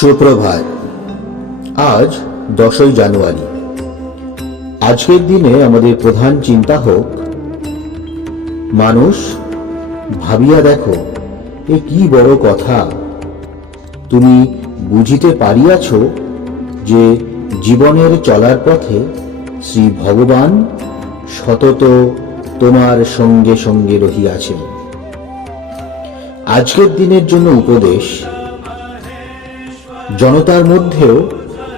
সুপ্রভাত। আজ দশই জানুয়ারি। আজকের দিনে আমাদের প্রধান চিন্তা হোক, মানুষ, ভাবিয়া দেখো, এ কি বড় কথা। তুমি বুঝিতে পারিয়াছ যে জীবনের চলার পথে শ্রী ভগবান সতত তোমার সঙ্গে সঙ্গে রহিয়াছে আজকের দিনের জন্য উপদেশ জনতার মধ্যেও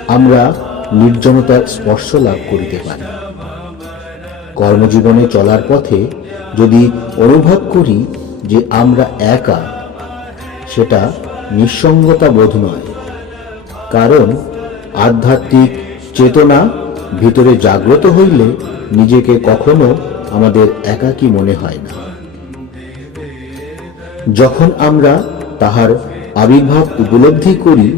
আমরা নির্জনতার স্পর্শ লাভ করিতে পারি। কর্মজীবনে চলার পথে যদি অনুভব করি যে আমরা একা, সেটা নিঃসঙ্গতা বোধ নয়। কারণ আধ্যাত্মিক চেতনা ভিতরে জাগ্রত হইলে নিজেকে কখনো আমাদের একাকী মনে হয় না। যখন আমরা তাহার আবির্ভাব উপলব্ধি করি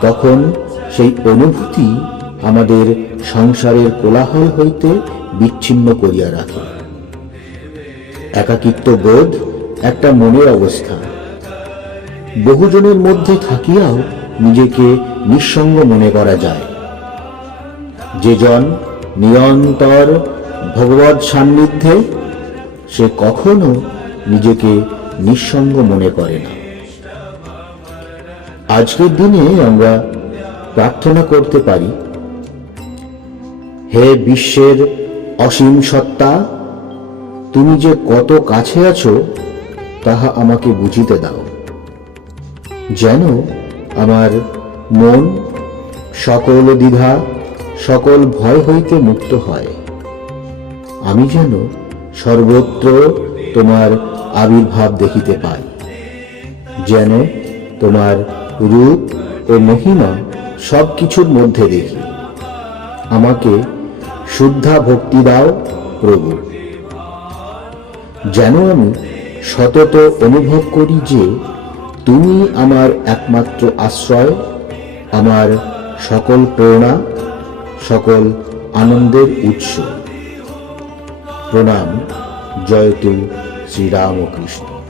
তখন সেই অনুভূতি আমাদের সংসারের কোলাহল হইতে বিচ্ছিন্ন করিয়া রাখে। একাকিত্ব বোধ একটা মনের অবস্থা। বহুজনের মধ্যে থাকিয়াও নিজেকে নিঃসঙ্গ মনে করা যায়। যে জন নিরন্তর ভগবত সান্নিধ্যে, সে কখনো নিজেকে নিঃসঙ্গ মনে করে না। আজকের দিনে আমরা প্রার্থনা করতে পারি, হে বিশ্বের অসীম সত্তা, তুমি যে কত কাছে আছো, তাহা আমাকে বুঝিতে দাও। যেন আমার মন সকল দ্বিধা, সকল ভয় হইতে মুক্ত হয়। আমি যেন সর্বত্র তোমার আবির্ভাব দেখিতে পাই, যেন তোমার রূপ ও মহিমা সব কিছুর মধ্যে দেখি। আমাকে শুদ্ধা ভক্তি দাও প্রভু। যেন আমি সতত অনুভব করি যে তুমি আমার একমাত্র আশ্রয়, আমার সকল প্রেরণা, সকল আনন্দের উৎস। প্রণাম জয়তু শ্রীরামকৃষ্ণ।